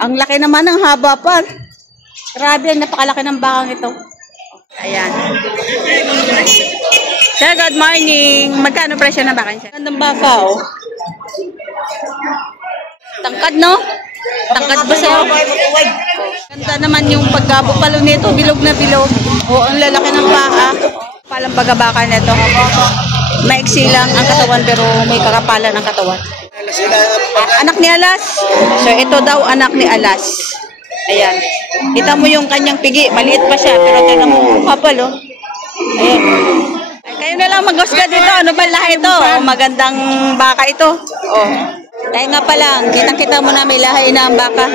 Ang laki naman, ang haba pa. Grabe, napakalaki ng bakang ito. Ayan. Sir, good morning. Magkano presyo ng baka niya? Gandang baka, oh. Tangkad, no? Tangkad ba sa'yo? Ganda naman yung pagkabupalo nito. Bilog na bilog. O, ang lalaki ng baka. Palang pagkabaka nito. Maiksi lang ang katawan pero may kakapalan ang katawan. Anak ni Alas. So, ito daw anak ni Alas. Ayan. Kita mo yung kanyang pigi. Maliit pa siya. Pero tingnan mo, kapal, oh. Ayan. Ay, kayo na lang mag-husga dito. Ano ba lahi ito? Oh, magandang baka ito. Oh. Tayo nga pa lang. Kitang-kita mo na may lahi na ang baka.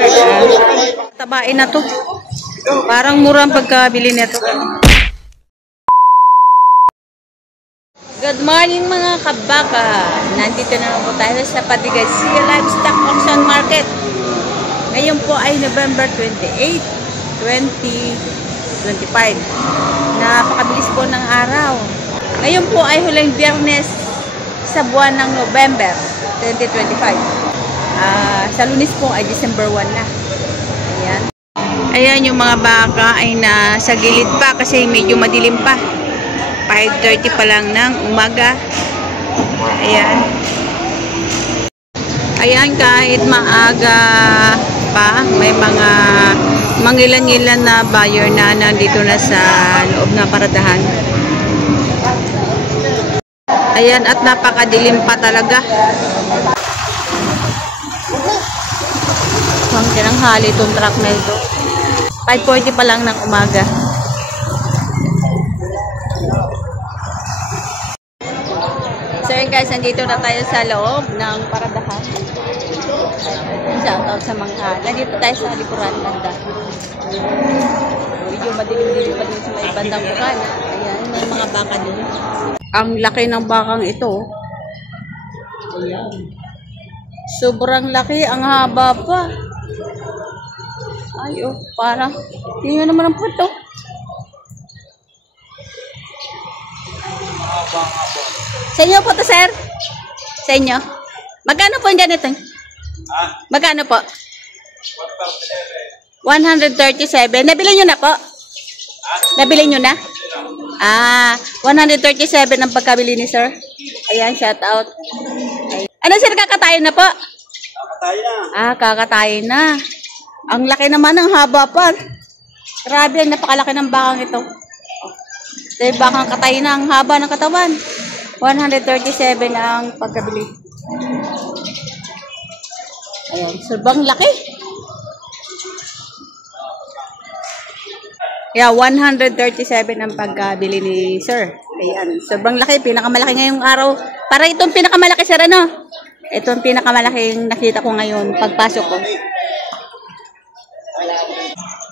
Tabain na to. Parang murang pagkabili nito. Good morning mga kabaka. Nandito na lang po tayo sa Padigasiya Livestock Auction Market. Ngayon po ay November 28, 2025. Napakabilis po ng araw. Ngayon po ay huling Biyernes sa buwan ng November 2025. Sa Lunes po ay December 1 na. Ayan. Ayan yung mga baka ay nasa gilid pa kasi medyo madilim pa. 5:30 pa lang ng umaga. Ayan. Ayan, kahit maaga pa, may mga mangilan-ngilan na buyer na nandito na sa loob na paradahan. Ayan, at napakadilim pa talaga. Ang tinanghali itong truck na ito. 5:40 pa lang ng umaga. So yun guys, nandito na tayo sa loob ng paradahan. Shoutout sa mga. Nandito tayo sa likuran banda. Medyo madilim-dilim pa din sa may bandang bukana. Ayan, may mga baka din. Ang laki ng bakang ito. Ayan. Sobrang laki, ang haba pa. Ay, oh, parang tingnan naman ang puto. Sa inyo po to, sir? Sa inyo? Magkano po yung ganito? Magkano po? 137. Nabili nyo na po? Nabili nyo na? 137 ang pagkabili ni sir. Ayan, shout out. Ayan. Ano sir, kakatayin na po? Kakatayin na. Kakatayin na. Ang laki naman, ang haba pa. Grabe, napakalaki ng bakang ito. Dahil bakang katayin na, ang haba ng katawan. 137 ang pagkabili. Ayan, sobrang laki. Yeah, 137 ang pagkabili ni sir. Ayan, sobrang laki. Pinakamalaki ngayong araw. Para itong pinakamalaki, sir, ano? Ito ang pinakamalaking nakita ko ngayon pagpasok ko.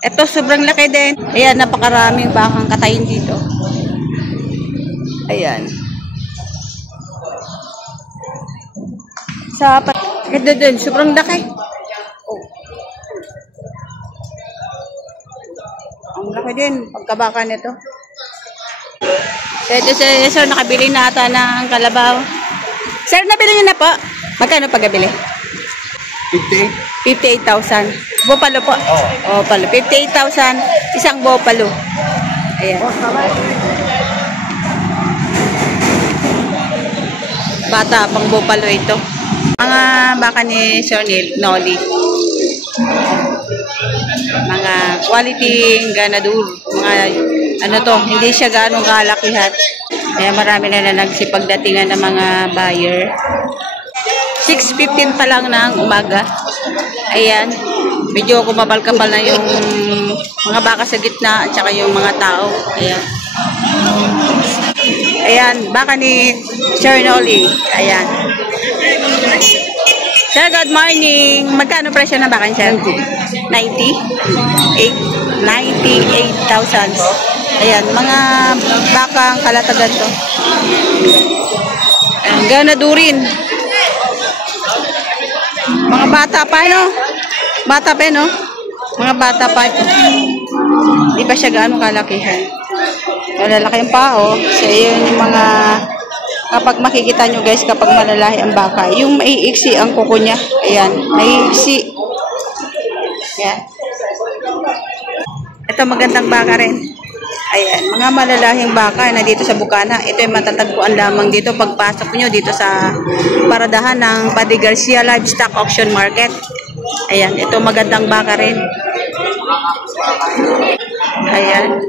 Ito, sobrang laki din. Ayan, napakaraming bakang katayin dito. Ayan. Ito din, sobrang laki. Oh. Ang laki din, pagkabaka nito. Ito sir, nakabili na ata ng kalabaw. Sir, nabili niyo na po? Magkano pagkabili? 58,000. Bopalo po? Oo. Palo. 58,000. Isang bopalo. Ayan. Bata, pang bopalo ito. Mga baka ni Sir Noli. Mga quality ganadur. Mga ano to, hindi siya ganong kalakihan. Kaya marami na nagsipagdatingan ng mga buyer. 6:15 pa lang ng umaga. Ayan. Medyo kumapal-kapal na yung mga baka sa gitna at saka yung mga tao. Ayan. Ayan, baka ni Sir Noli. Ayan. Sir, good morning. Magkano presyo ng baka niya? 98,000. Ayan, mga bakang kalatagan to. Ayan, ganadurin. Mga bata pa, no? Bata pa, no? Mga bata pa ito. Di ba siya gaano kalakihan? Malalaki yung pao. So, yun yung mga kapag makikita nyo guys, kapag malalaki ang baka, yung maiiksi ang kuko niya. Ayan, maiiksi. Yan. Ito magandang baka rin. Ayan, mga malalahing baka na dito sa Bukana. Ito yung matatagpuan lamang dito pagpasok nyo dito sa paradahan ng Padre Garcia Livestock Auction Market. Ayan, ito magandang baka rin. Ayan.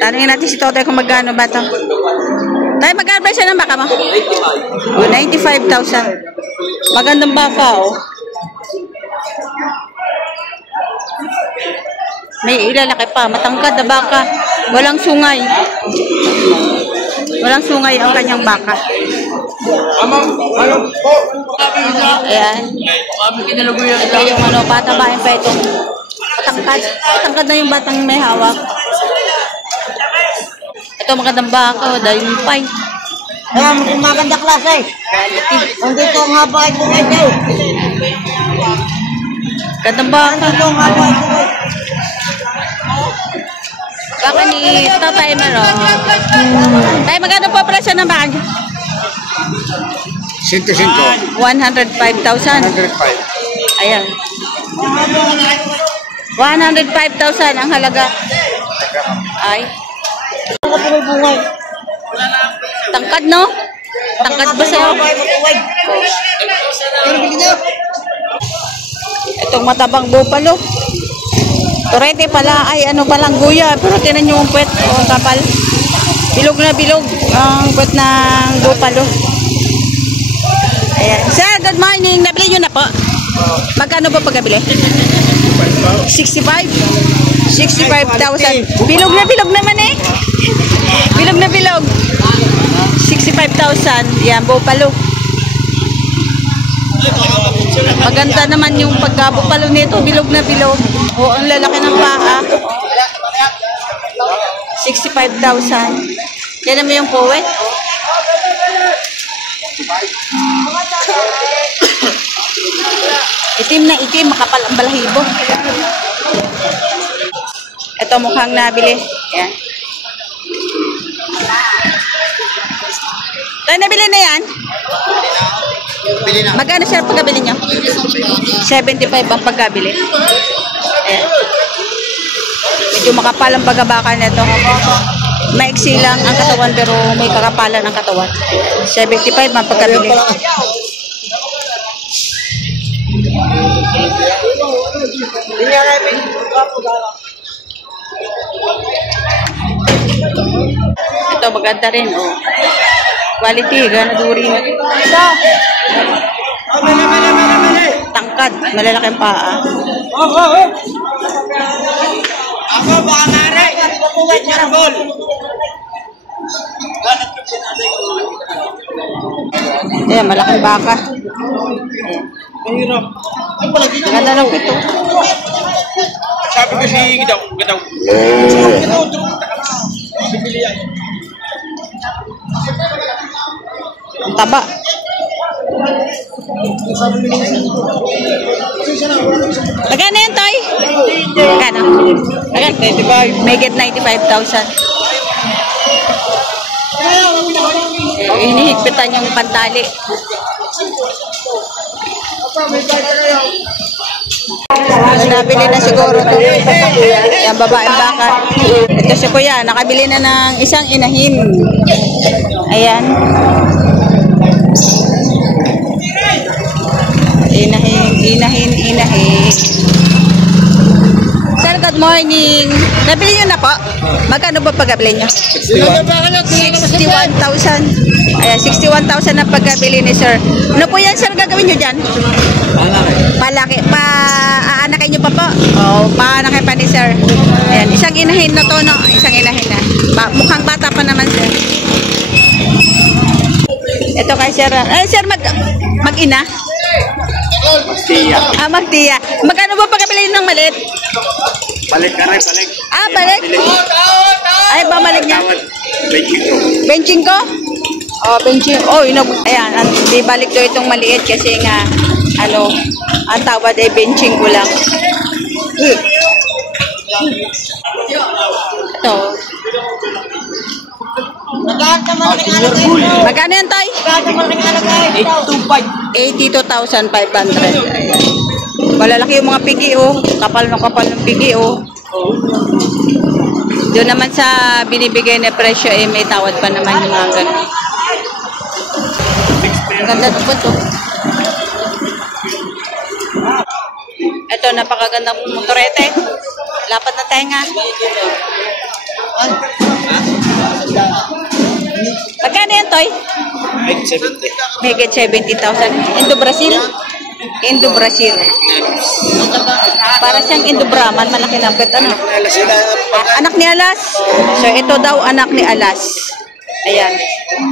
Tanungin natin si Totoy kung magkano ba ito. Tayo, magkano ba siya ng baka mo? 95. Oh, 95,000. Magandang baka, oh. May ilalaki pa. Matangkad na baka. Walang sungay. Walang sungay ang kanyang baka. Ayan. Ito yung ano, patabain pa ito. Matangkad. Matangkad na yung batang may hawak. Ito magandang baka. Dahil pay. Ayan, maganda klase. Kung dito ang haba ito ito. Gandang baka. Dito ang haba ito. Baka ni Tatay Meron. Tayo, magkano po presyo ng baka? 105. 105,000. 105. Ayan. 105,000 ang halaga. Ay. Bungay. Tangkad, no? Tangkad ba sa'yo? Itong matabang bupalo. Torete pala, ay ano palang guya. Pero tinan nyo ang puwet. O, ang kapal. Bilog na bilog ang puwet ng bupalo. Ayan. Sir, good morning. Nabili nyo na po? Magkano ba pagkabili? 65? 65,000. Bilog na bilog naman eh. Bilog na bilog. 65,000. Yan, bupalo. Maganda naman yung pagkabupalo nito. Bilog na bilog. O, ang lalaki ng paa. 65,000. Yan naman yung puwet. Itim na itim. Makapal ang balahibo. Ito mukhang nabili. Yan. Tayo, nabili na yan? Magkano siya pagkabili nyo? 75 ang pagkabili. Ayan. Medyo makapal ang pagkabaka nito. Maiksi lang ang katawan pero may kakapalan ang katawan. 75 ang pagkabili. Ito maganda rin, oh. Quality, ganaduri. Tangkad, malalaki ang paa. Ako, baka maray. Kukuwet niya na bol. Ayan, malaking baka. Ganda ng pito. Sabi kasi gidaw. Ang taba. Magkano yan, Toy? Magkano? 95. May get 95,000. Hinihigpitan yung pantali. Nabili na siguro ito. Yung babaeng baka. Ito si Kuya, nakabili na ng isang inahin. Ayan. Inahin. Sir, good morning. Nabili nyo na po? Magkano ba pagkabili nyo? 61,000. Ayan, 61,000 na pagkabili ni sir. Ano po yan, sir, gagawin nyo dyan? Palaki. Aanakin nyo pa po? Oo, paanakin pa ni sir. Ayan, isang inahin na to, no? Isang inahin na. Mukhang bata pa naman, sir. Ito kay sir. Ay, sir, mag-ina? Magtiya. Magtiya. Magkano ba pagkabili ng maliit? Balik ka rin, balik. Balik. Ay, bumalik niya. Benching ko? Oh, benching. Oh, ayan. Di balik to itong maliit kasi nga, ang tawad ay benching ko lang. Ito. Magkano naman ang alagay ito? Magkano yan, Toy? Magkano naman ang alagay ito? 82,500. Malalaki yung mga pigi, oh. Kapal ng pigi, oh. Doon naman sa binibigay na presyo, eh, may tawad pa naman yung mga ganun. Ang ganda ito po ito. Ito, napakagandang motorete. Lapat na tenga. Magkano yan, Toy? Megit 70,000. Indo-Brazil? Indo-Brazil. Para siyang Indo-Brahman. Malaki na. But ano? Anak ni Alas. So, ito daw anak ni Alas. Ayan.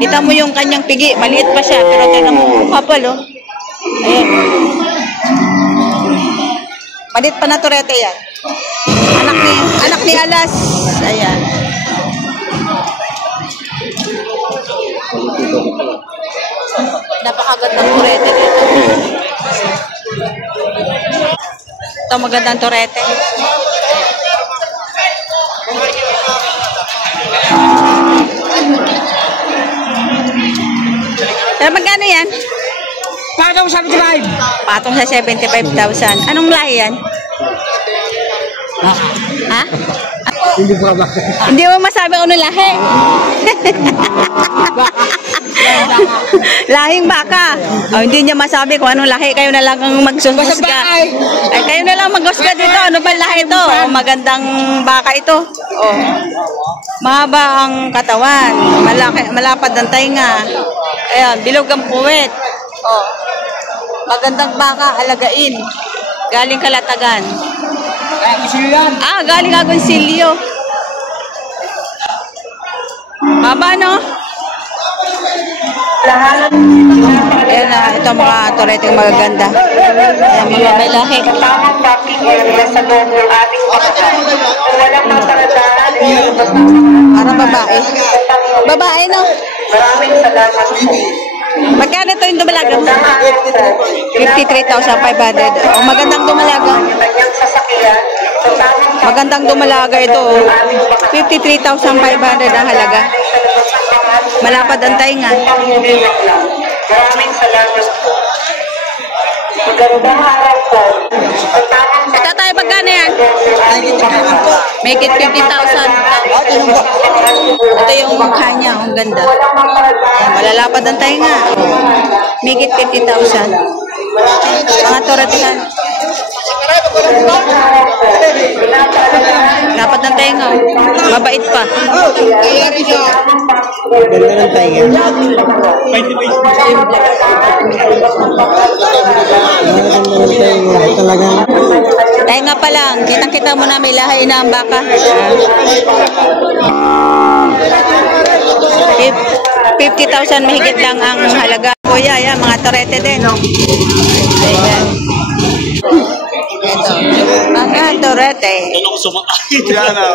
Kita mo yung kanyang pigi. Maliit pa siya. Pero tignan mo, kapal, oh. Ayan. Maliit pa na turete yan. Anak ni Alas. Ayan. Napakagandang turete dito. Ito magandang turete. Pero magkano yan? Patong sa 75. Patong sa 75,000. Anong lahi yan? Ha? Hindi pa ba? Hindi mo masabi kung anong lahi. Lahing baka. Oh, hindi niya masabi kung anong lahi. Kayo na lang ang magsusga. Ay, kayo na lang maghusga dito. Ano ba lahi ito? Oh, magandang baka ito. Oh. Mahaba ang katawan. Malapad ang tainga. Ayan, bilog ang puwet. Oh. Magandang baka, alagain. Galing Kalatagan. Galing Agoncillo. Baba, no? Ayan na, ito mga toreteng magaganda. Ayan, mga may lahi. Parang babae. Babae, no? Magkano ito yung dumalaga? 53,500. Oh, magandang dumalaga. Magandang dumalaga ito. 53,500 ang halaga. Malapad ang tainga. Maraming salamat po. Magandang araw po. Ito tayo, magkano yan? Make it 50,000. Ito yung mukha niya. Ang ganda. Ayan, malalapad ang tainga. Make it 50,000. Mga toretihan. Dapat ng tainga. Mabait pa. Ganda ng tainga. Talagang Tainga pa lang. Kitang-kita mo na may lahay na ang baka. 50,000 mahigit lang ang halaga. Kuya, yan, mga torete din. Ayan. Ito. Mga torete. Yan na.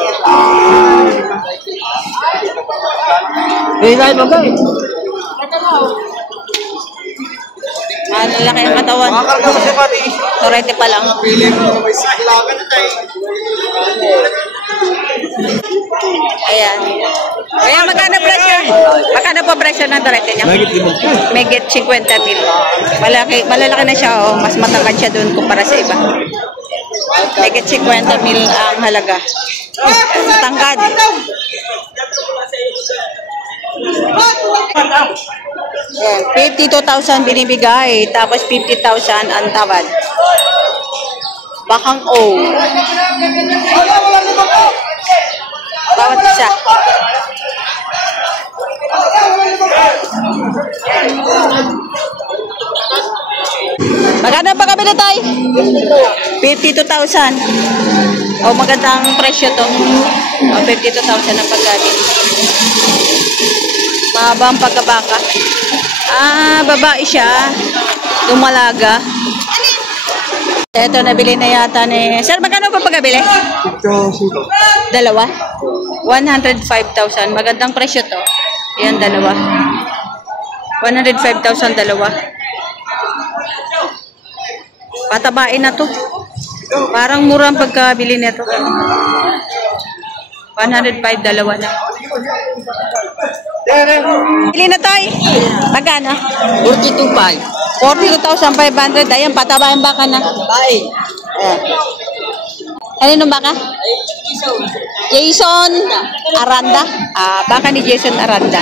Bigay mo ba? Ano laki ang katawan. Makarga sa pati. Torete pa lang. Pili mo may sakilagan na tayo. Ayan. Kaya magkano presyo? Magkano po presyo ng torete niya? Megit 50,000. Malalaki na siya. Oh. Mas matangkad siya doon kumpara sa iba. Megit 50,000 ang halaga. Matangkad. Ayan, 52,000 binibigay. Tapos 50,000 ang tawad. Bakang O. Bawat isa. Magkano pa kabili tayo? 52,000. O, magandang presyo to. O, 52,000 ang pagkabili. Mahaba ang pagkabaka. Babae siya. Dumalaga. Ito, nabili na yata ni... Sir, magkano pa pagkabili? Dalawa? 105,000. Magandang presyo to. Ayan, dalawa. 105,000 dalawa. Patabain na to. Parang mura ang pagkabili nito. 105 dalawa na. Pili na toy. Magkano? 42.5. 42,500. Ayan, pataba yung baka na. Bye. Ano nung baka? Jason Aranda. Baka ni Jason Aranda.